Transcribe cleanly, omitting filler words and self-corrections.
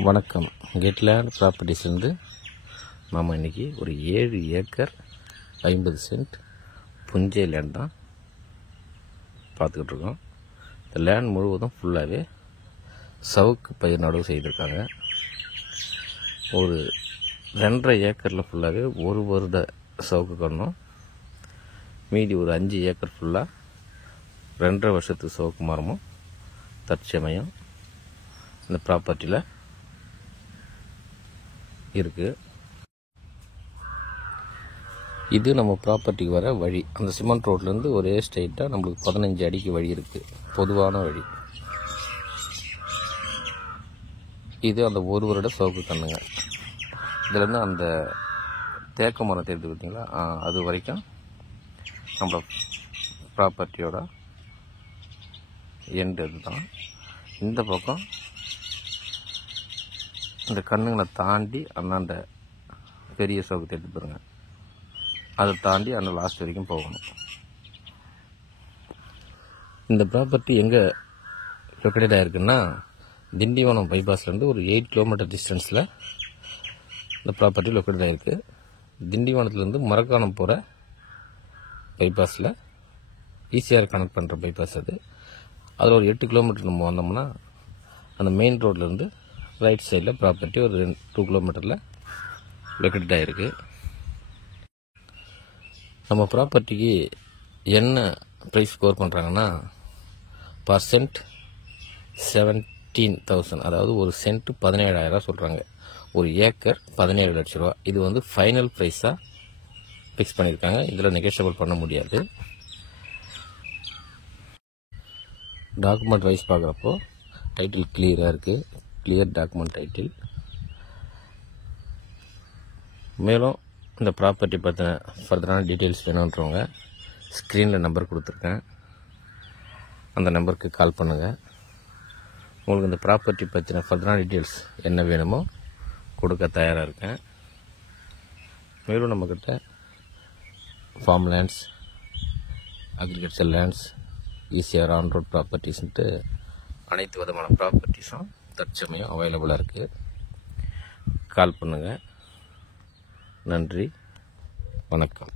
வணக்கம். கெட்லேண்ட் ப்ராப்பர்ட்டிஸ்லேருந்து நாம் இன்றைக்கி ஒரு 7 ஏக்கர் 50 சென்ட் புஞ்சை லேண்ட் தான் பார்த்துக்கிட்டு இருக்கோம். இந்த லேண்ட் முழுவதும் ஃபுல்லாகவே சவுக்கு பயிர் நடவு செய்திருக்காங்க. ஒரு 2.5 ஏக்கரில் ஃபுல்லாகவே ஒரு வருட சவுக்கு கண்ணும், மீதி ஒரு 5 ஏக்கர் ஃபுல்லாக 2.5 வருஷத்துக்கு சவுக்கு மரமும் தற்சமயம் இந்த ப்ராப்பர்ட்டியில் இருக்குது. இது நம்ம ப்ராப்பர்ட்டிக்கு வர வழி. அந்த சிமெண்ட் ரோட்லேருந்து ஒரே ஸ்ட்ரைட்டாக நம்மளுக்கு 15 அடிக்கு வழி இருக்குது, பொதுவான வழி. இது அந்த ஒரு வருட சவுக்கு கண்ணுங்க. இதுலேருந்து அந்த தேக்க மரம் தெரியுது பார்த்தீங்களா, அது வரைக்கும் நம்ம ப்ராப்பர்ட்டியோட எண்டு இதுதான். இந்த பக்கம் இந்த கண்ணுங்களை தாண்டி அந்தாண்ட பெரிய சவுக்கு எடுத்து பாருங்க, அதை தாண்டி அந்த லாஸ்ட் வரைக்கும் போகணும். இந்த ப்ராப்பர்ட்டி எங்கே லொக்கேட்டட் ஆகிருக்குன்னா, திண்டிவனம் பைபாஸ்லேருந்து ஒரு 8 கிலோமீட்டர் டிஸ்டன்ஸில் இந்த ப்ராப்பர்ட்டி லொக்கேட்டட் ஆகிருக்கு. திண்டிவனத்துலேருந்து மரக்காணம் போகிற பைபாஸில் ஈஸியாக கனெக்ட் பண்ணுற பைபாஸ் அது. அதில் ஒரு 8 கிலோமீட்டர் நம்ம வந்தோம்னா அந்த மெயின் ரோட்லேருந்து ரைட் சைடில் ப்ராப்பர்ட்டி ஒரு 2 கிலோமீட்டரில் லொக்கேட்டட் ஆகிருக்கு. நம்ம ப்ராப்பர்ட்டிக்கு என்ன ப்ரைஸ் ஸ்கோர் பண்ணுறாங்கன்னா, பர் சென்ட் 17,000, அதாவது ஒரு சென்ட்டு 17,000 சொல்கிறாங்க. ஒரு ஏக்கர் 17 லட்ச ரூபா. இது வந்து ஃபைனல் ப்ரைஸாக ஃபிக்ஸ் பண்ணியிருக்காங்க. இதில் நெகோஷியபிள் பண்ண முடியாது. டாக்குமெண்ட் வைஸ் பார்க்குறப்போ டைட்டில் கிளியராக இருக்குது, கிளியர் டாக்குமெண்ட் டைட்டில். மேலும் இந்த ப்ராப்பர்ட்டி பற்றின ஃபர்தரான டீட்டெயில்ஸ் வேணுன்றவங்க ஸ்க்ரீனில் நம்பர் கொடுத்துருக்கேன், அந்த நம்பருக்கு கால் பண்ணுங்கள். உங்களுக்கு இந்த ப்ராப்பர்ட்டி பற்றின ஃபர்தரான டீட்டெயில்ஸ் என்ன வேணுமோ கொடுக்க தயாராக இருக்கேன். மேலும் நம்மக்கிட்ட ஃபார்ம் லேண்ட்ஸ், அக்ரிகல்ச்சர் லேண்ட்ஸ், ஈஸியாக ஆன் ரோட் ப்ராப்பர்ட்டிஸ்ன்ட்டு அனைத்து விதமான ப்ராப்பர்ட்டிஸும் தற்சமயம் அவைலபிளாக இருக்குது. கால் பண்ணுங்கள். நன்றி, வணக்கம்.